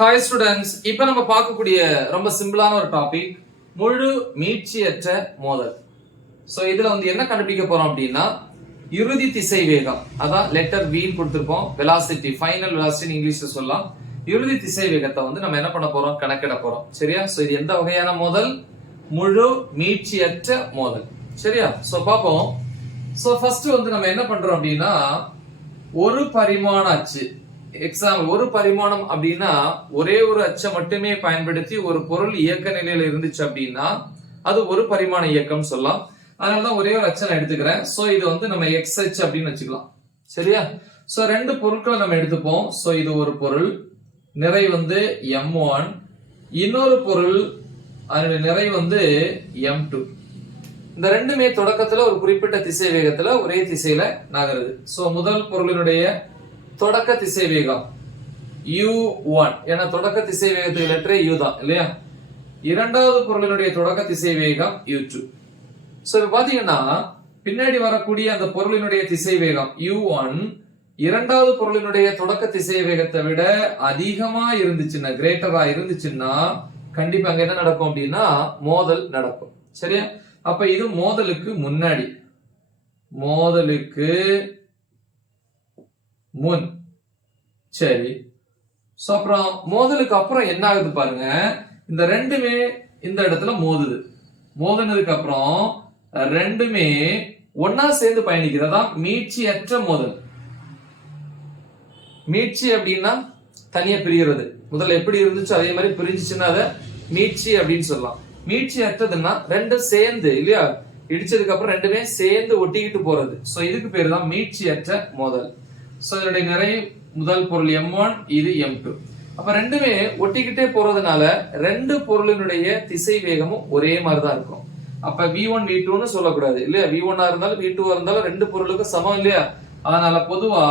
Hi students, இப்ப நம்ம பார்க்கக்கூடிய ரொம்ப சிம்பிளான ஒரு டாபிக் முழு மீட்சியற்ற மோதல். சோ இதுல என்ன கண்டுபிடிக்க போறோம் அப்படின்னா இறுதி திசை வேகம். அதான் லெட்டர் V கொடுத்திருப்போம். வெலாசிட்டி, ஃபைனல் வெலாசிட்டி இங்கிலீஷ்ல சொல்லலாம். இறுதி திசை வேகத்தை நம்ம என்ன பண்ண போறோம், கணக்கிட போறோம். சரியா? சோ இது எந்த வகையான மோதல்? முழு மீட்சியற்ற மோதல். சரியா? சோ பாப்போம். சோ ஃபர்ஸ்ட் நம்ம என்ன பண்றோம் அப்படின்னா ஒரு பரிமாண அச்சு. எக்ஸாம்பிள், ஒரு பரிமாணம் அப்படின்னா ஒரே ஒரு அச்சை மட்டுமே பயன்படுத்தி ஒரு பொருள் இயக்க நிலையில இருந்துச்சு அப்படின்னா அது ஒரு பரிமாண இயக்கம் சொல்லலாம். அதனாலதான் ஒரே ஒரு அச்சை நான் எடுத்துக்கிறேன். சோ இது நம்ம எக்ஸ் அச்சு அப்படின்னு வச்சுக்கலாம். சரியா? சோ ரெண்டு பொருட்களை நம்ம எடுத்துப்போம். சோ இது ஒரு பொருள், நிறை m1, இன்னொரு பொருள் அதனுடைய நிறை m2. இந்த ரெண்டுமே தொடக்கத்துல ஒரு குறிப்பிட்ட திசை வேகத்துல ஒரே திசையில நகருது. சோ முதல் பொருளினுடைய தொடக்க திசை வேகம் u1, ஏன்னா தொடக்க திசை வேகத்துக்கு லெட்டரே u தான் இல்லையா? இரண்டாவது பொருளினுடைய தொடக்க திசை வேகம் u2. சோ இப்ப பாத்தீங்கன்னா பின்னாடி வரக்கூடிய அந்த பொருளினுடைய திசை வேகம் u1 இரண்டாவது பொருளினுடைய தொடக்க திசை வேகத்தை விட அதிகமா இருந்துச்சுன்னா, கிரேட்டரா இருந்துச்சுன்னா கண்டிப்பா அங்க என்ன நடக்கும் அப்படின்னா மோதல் நடக்கும். சரியா? அப்ப இது மோதலுக்கு முன்னாடி, மோதலுக்கு முன். சரி, சோ அப்புறம் மோதலுக்கு அப்புறம் என்ன ஆகுது பாருங்க. இந்த ரெண்டுமே இந்த இடத்துல மோதுது. மோதினதுக்கு அப்புறம் ரெண்டுமே ஒன்னா சேர்ந்து பயணிக்கிறதா மீட்சியற்ற மோதல். மீட்சி அப்படின்னா தனியா பிரிகிறது. முதல்ல எப்படி இருந்துச்சு அதே மாதிரி பிரிஞ்சுச்சுன்னா அதை மீட்சி அப்படின்னு சொல்லலாம். மீட்சி அற்றதுன்னா ரெண்டும் சேர்ந்து, இல்லையா, இடிச்சதுக்கு அப்புறம் ரெண்டுமே சேர்ந்து ஒட்டிக்கிட்டு போறது. சோ இதுக்கு பேரு தான் மீட்சியற்ற மோதல். சோ இதனுடைய நிறை முதல் பொருள் m1, இது m2. அப்ப ரெண்டுமே ஒட்டிக்கிட்டே போறதுனால ரெண்டு பொருளினுடைய திசை வேகமும் ஒரே மாதிரிதான் இருக்கும். அப்ப v1 v2ன்னு சொல்லக்கூடாது இல்லையா? v1 இருந்தாலும் v2 இருந்தாலும் ரெண்டு பொருளுக்கும் சமம் இல்லையா? அதனால பொதுவா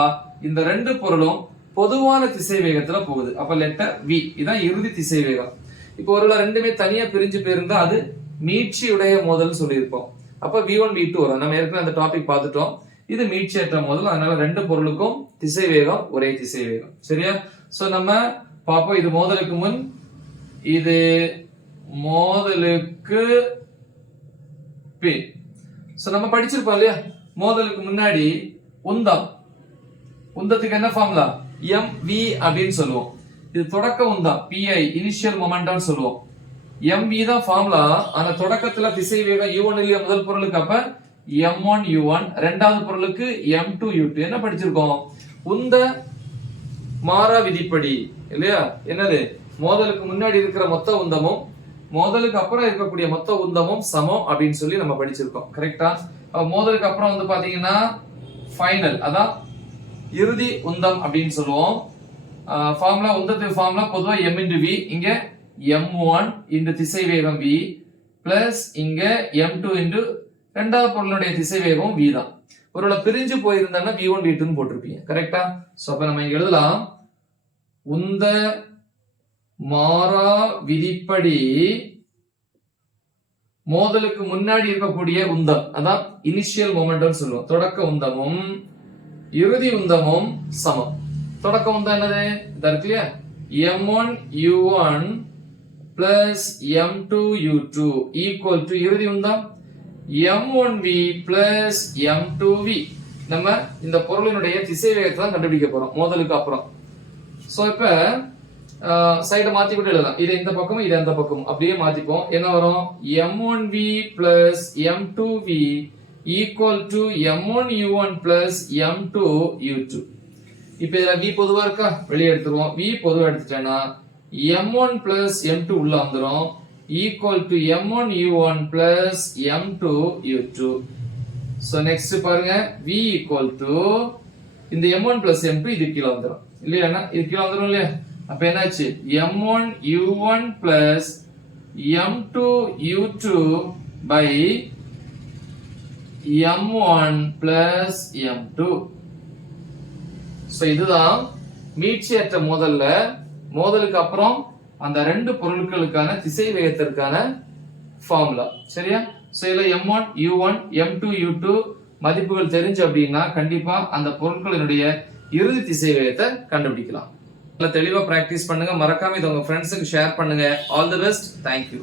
இந்த ரெண்டு பொருளும் பொதுவான திசை வேகத்துல போகுது. அப்ப லெட்டர் v, இதான் இறுதி திசை வேகம். இப்போ ஒருவேளை ரெண்டுமே தனியா பிரிஞ்சு போயிருந்தா அது மீட்சியுடைய மோதல் சொல்லியிருப்போம். அப்ப v1 v2 வரும். நம்ம ஏற்கனவே அந்த டாபிக் பார்த்துட்டோம். இது மீட்சியற்ற மோதல். அதனால ரெண்டு பொருளுக்கும் திசை வேகம் ஒரே திசை வேகம். சரியா? சோ நம்ம பாப்போம். இது மோதலுக்கு முன், இது மோதலுக்கு பின். சோ நம்ம படிச்சிருப்போம் இல்லையா? மோதலுக்கு முன்னாடி உந்தம், உந்தத்துக்கு என்ன ஃபார்முலா? mv அப்படின்னு சொல்லுவோம். இது தொடக்க உந்தம், pi, இனிஷியல் மொமெண்டம் சொல்லுவோம். mv தான் ஃபார்முலா. ஆனா தொடக்கத்துல திசை வேகம் u1 இல்லையா முதல் பொருளுக்கு? அப்ப m1 u1, இரண்டாவது பொருளுக்கு m2 u2. என்ன படிச்சிருக்கோம்? உந்த மாறா விதிப்படி இல்லையா? என்னது? மோதலுக்கு முன்னாடி இருக்கிற மொத்த உந்தமும் மோதலுக்கு அப்புறம் இருக்கக்கூடிய மொத்த உந்தமும் சமம் அப்படின்னு சொல்லி நம்ம படிச்சிருக்கோம். கரெக்டா? மோதலுக்கு அப்புறம் பாத்தீங்கன்னா ஃபைனல், அதான் இறுதி உந்தம் அப்படின்னு சொல்லுவோம். ஃபார்முலா, உந்தத்துக்கு ஃபார்முலா பொதுவா m into v. இங்க m1 இந்த திசை வேகம் v பிளஸ் இங்க m2 into இரண்டாவது பொருளுடைய திசை வேகம் v தான். ஒருவேளை பிரிஞ்சு போயிருந்தா v1 v2 போட்டிருப்பீங்க. கரெக்டா? சோ அப்ப நம்ம இங்க எழுதலாம், உந்த மாறா விதிப்படி மோதலுக்கு முன்னாடி இருக்கக்கூடிய உந்தம், அதான் இனிஷியல் மொமெண்டம் சொல்லுவோம். தொடக்க உந்தமும் இறுதி உந்தமும் சமம். தொடக்க உந்தம் என்னது? இதா இருக்கு இல்லையா? m1 u1 plus m2 u2 equal to இறுதி உந்தம் m1v plus m2v. நம்ம இந்த பொருளினுடைய திசை வேகத்தை தான் கண்டுபிடிக்க போறோம் மோதலுக்கு அப்புறம். சோ இப்ப சைட மாத்தி கூட எழுதலாம். இது இந்த பக்கம், இது அந்த பக்கம், அப்படியே மாத்திப்போம். என்ன வரும்? m1v plus m2v equal to m1 u1 plus m2 u2. இப்ப இதுல v பொதுவா இருக்கா? வெளியே எடுத்துருவோம். v பொதுவா எடுத்துட்டேன்னா m1 plus m2 உள்ள வந்துரும், equal to m1 u1 plus m2 u2. so next பாருங்க, v equal to இந்த m1 plus m2 இது கீழ வந்துரும் இல்லையா? இது கீழ வந்துரும் இல்லையா? அப்ப என்னாச்சு? m1 u1 plus m2 u2 by m1 plus m2. so இதுதான் மீட்சியற்ற மோதல்ல மோதலுக்கு அப்புறம் அந்த ரெண்டு பொருட்களுக்கான திசை வேகத்திற்கான ஃபார்முலா. சரியா? சோ இதுல m1 u1 m2 u2 மதிப்புகள் தெரிஞ்சு அப்படின்னா கண்டிப்பா அந்த பொருட்களினுடைய இறுதி திசை வேகத்தை கண்டுபிடிக்கலாம். நல்லா தெளிவா பிராக்டிஸ் பண்ணுங்க. மறக்காம இதை உங்க ஃப்ரெண்ட்ஸுக்கு ஷேர் பண்ணுங்க. All the best. தேங்க்யூ.